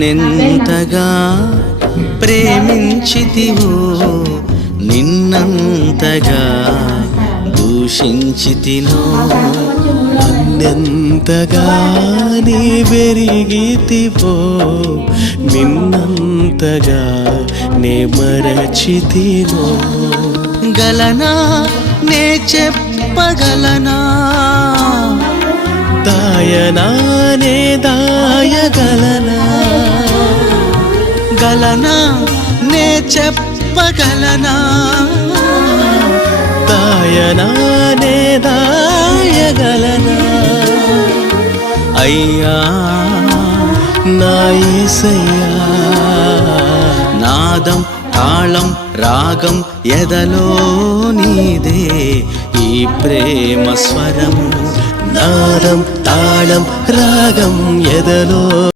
నన్నెంతగా ప్రేమించితివో నిన్నంతగా దూషించితినో నన్నెంతగా నీ వెరిగితివో నిన్నంతగా నే మరచితినో గలనా నే చెప్పగలనా దాయనా నే దాయగలనా గలనా నే చెప్పగలనా దాయనా నే దాయగలనా అయ్యా నా యేసయ్యా నాదం తాళం రాగం ఎదలో నీదే ఈ ప్రేమ స్వరము నాదం తాళం రాగం ఎదలో